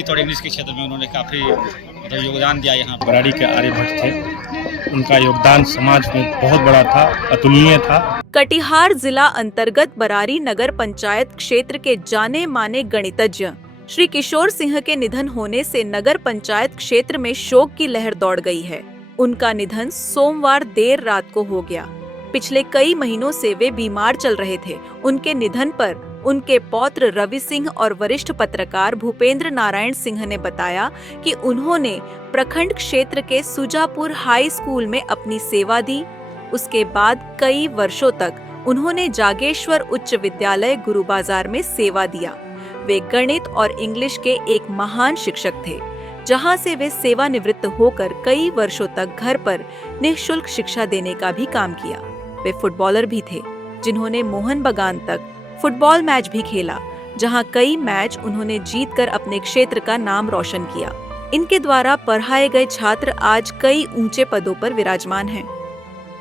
गणित और इंग्लिश के क्षेत्र में उन्होंने काफ़ी मतलब योगदान दिया। यहाँ बराड़ी के आर्यभट्ट थे, उनका योगदान समाज में बहुत बड़ा था, अतुलनीय था। कटिहार जिला अंतर्गत बरारी नगर पंचायत क्षेत्र के जाने माने गणितज्ञ श्री किशोर सिंह के निधन होने से नगर पंचायत क्षेत्र में शोक की लहर दौड़ गई है। उनका निधन सोमवार देर रात को हो गया। पिछले कई महीनों से वे बीमार चल रहे थे। उनके निधन पर उनके पौत्र रवि सिंह और वरिष्ठ पत्रकार भूपेंद्र नारायण सिंह ने बताया कि उन्होंने प्रखंड क्षेत्र के सुजापुर हाई स्कूल में अपनी सेवा दी। उसके बाद कई वर्षों तक उन्होंने जागेश्वर उच्च विद्यालय गुरु बाजार में सेवा दिया। वे गणित और इंग्लिश के एक महान शिक्षक थे, जहां से वे सेवानिवृत्त होकर कई वर्षों तक घर पर निःशुल्क शिक्षा देने का भी काम किया। वे फुटबॉलर भी थे, जिन्होंने मोहन बागान तक फुटबॉल मैच भी खेला, जहां कई मैच उन्होंने जीतकर अपने क्षेत्र का नाम रोशन किया। इनके द्वारा पढ़ाए गए छात्र आज कई ऊंचे पदों पर विराजमान हैं।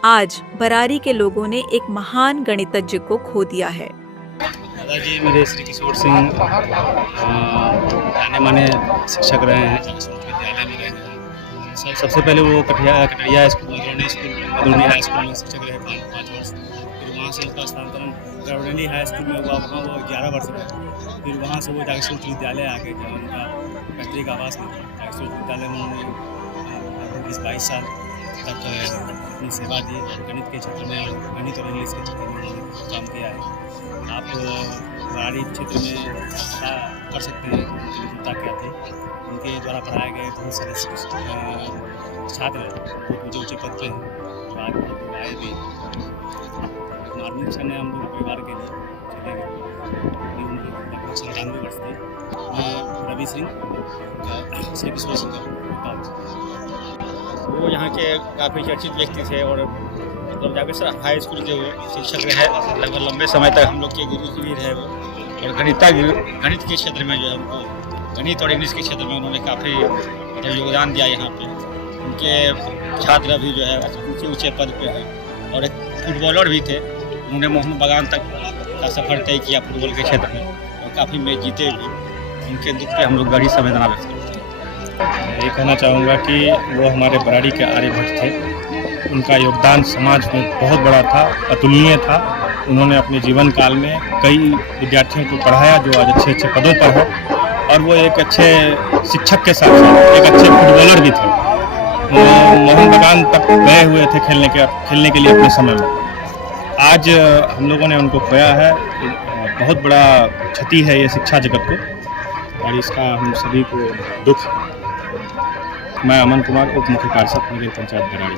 आज बरारी के लोगों ने एक महान गणितज्ञ को खो दिया है। दादाजी मेरे श्री किशोर सिंह जाने माने शिक्षक रहे हैं, विद्यालय में रहे हैं। सबसे पहले वो कटरिया स्कूल मधुरनी हाई स्कूल में शिक्षक रहे 5 वर्ष। फिर वहाँ से उसका स्थानांतरण गवर्नली हाई स्कूल में हुआ, वहाँ वो 11 वर्ष रहे। फिर वहाँ से वो जागेश्वर उच्च विद्यालय आ गए, जहाँ उनका पैतृक आवास में था। जागेश्वर उच्च विद्यालय में उन्होंने 20-22 साल तक अपनी सेवा दी। गणित के क्षेत्र में, गणित और इंग्लिश के क्षेत्र में उन्होंने काम किया है। आप बराड़ी क्षेत्र में पता कर सकते हैं कि उनकी विद्वता क्या थी। उनके द्वारा पढ़ाए गए बहुत सारे छात्र बहुत ऊँचे पद पे हैं, जो आज आए भी। मार्गदर्शन है हम लोग परिवार के लिए चले गए। उम्र लगभग 97 वर्ष थी। मैं रवि सिंह श्री किशोर सिंह का वो यहाँ के काफ़ी चर्चित व्यक्ति थे और मतलब जागेश्वर हाई स्कूल के शिक्षक रहे। लगभग लंबे समय तक हम लोग के गुरु भी रहे वो। और गणित के क्षेत्र में जो है उनको गणित और इंग्लिश के क्षेत्र में उन्होंने काफ़ी मतलब योगदान दिया। यहाँ पे उनके छात्र भी जो है ऊँचे पद पे हैं और एक फुटबॉलर भी थे। उन्होंने मोहन बागान तक का सफ़र तय किया फुटबॉल के क्षेत्र में और काफ़ी मैच जीते भी। उनके दुख पे हम लोग गहरी संवेदना व्यक्त करते हैं। ये कहना चाहूँगा कि वो हमारे बराड़ी के आर्यभट्ट थे, उनका योगदान समाज में बहुत बड़ा था, अतुलनीय था। उन्होंने अपने जीवन काल में कई विद्यार्थियों को पढ़ाया जो आज अच्छे पदों पर हैं, और वो एक अच्छे शिक्षक के साथ साथ एक अच्छे फुटबॉलर भी थे। मोहन बागान तक गए हुए थे खेलने के लिए अपने समय में। आज हम लोगों ने उनको खोया है। बहुत बड़ा क्षति है ये शिक्षा जगत को, और इसका हम सभी को दुख। मैं अमन कुमार, उप मुख्य पार्षद नगर पंचायत बराड़ी।